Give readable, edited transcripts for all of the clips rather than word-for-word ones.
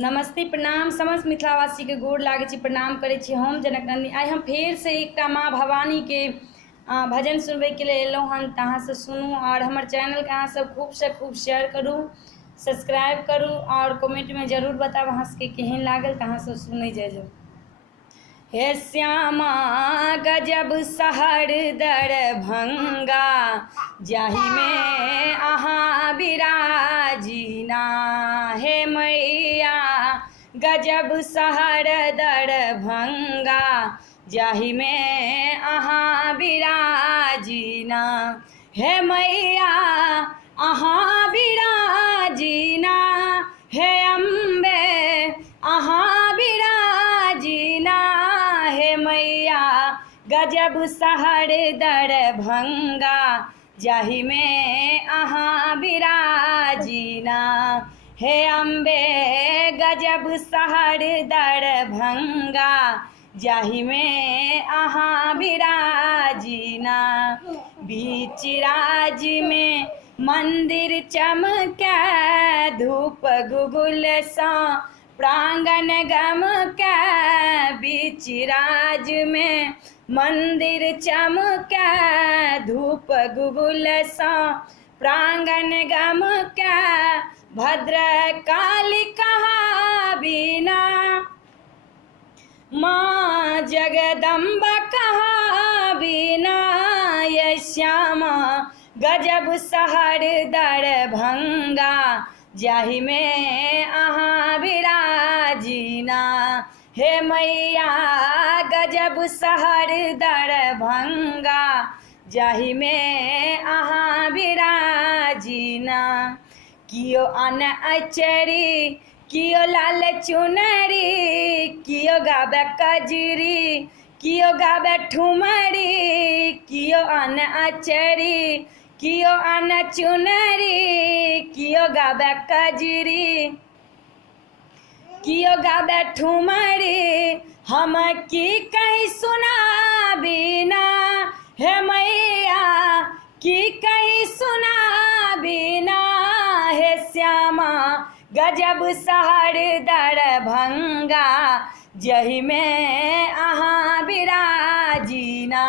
नमस्ते प्रणाम समस्त मिथिलावासी के गोर लागे छी, प्रणाम करे छी। हम जनक नंदिनी आई हम फेर से एक माँ भवानी के भजन सुनबे के लिए एलहुँ हन। तऽ अहाँ सब सुनू और हमर चैनल के अहाँ सब खूब से खूब शेयर करू, सब्सक्राइब करू और कमेंट में जरूर बताब अहाँ सबके केहन लागल। तऽ अहाँ सब सुनै जाइजो। हे श्यामा गजब शहर दरभंगा, जाहि में अहाँ विराजीना। हे मैया गजब शहर दरभंगा, जाहि में अहाँ विराजीना। हे मैया अहाँ विराजीना, हे अम्बे अहाँ विराजीना। हे मैया गजब शहर दरभंगा, जाहि में अहाँ विराजीना। हे अम्बे गजब शहर दरभंगा, जाहि में अहाँ विराजीना। बीच राज में मंदिर चमकै, धूप गुगुल सा प्रांगण गमकै। बीच राज में मंदिर चमकै, धूप गुगुल सा प्रांगण गमकै। भद्र काली कहा बिना, माँ जगदम्बा कहा बिना। ये श्यामा गजब शहर दरभंगा, जाहि में अहाँ विराजीना। हे मैया गजब शहर दरभंगा, जाहि में अहाँ विराजीना। कियो अन अचरी कियो लाल चुनरी, कियो गाबे कजरी कियो गाबे ठुमरी। कियो अन अचरी कियो अन चुनरी, कियो गाबे कजरी कियो गाबे ठुमरी। हम की कही सुना बिना, हे मैया की कही सुना बिना। हे श्यामा गजब शहर दरभंगा, जाहि में अहाँ विराजीना।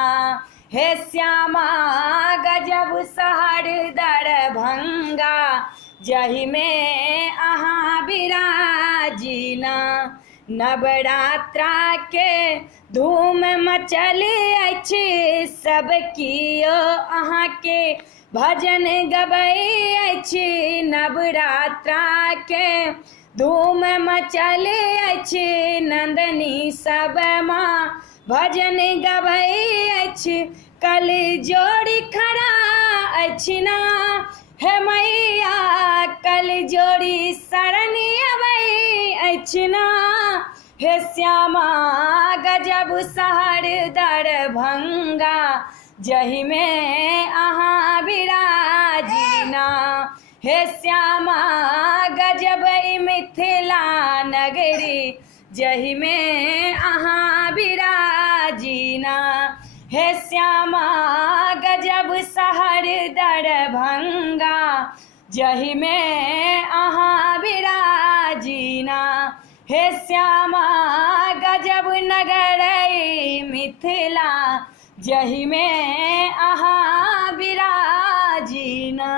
हे श्यामा गजब शहर दरभंगा, जाहि में अहाँ विराजीना। नवरात्रा के धूम मचल अछि, सब कियो अहाँ के भजन गबै अछि। नवरात्रा के धूम मचल अछि, नंदनी सब माँ भजन गबै अछि। कल जोड़ी खड़ा अछि ना, हे मैया कल जोड़ी शरण अबै अछि ना। हे श्यामा गजब शहर दरभंगा, जाहि में अहाँ विराजीना। हे श्यामा गजब मिथिला नगरी, जाहि में अहाँ विराजीना। हे श्यामा गजब शहर दरभंगा, जाहि में अहाँ विराजीना। हे श्यामा गजब नगर मिथिला, जाहि में अहाँ विराजीना।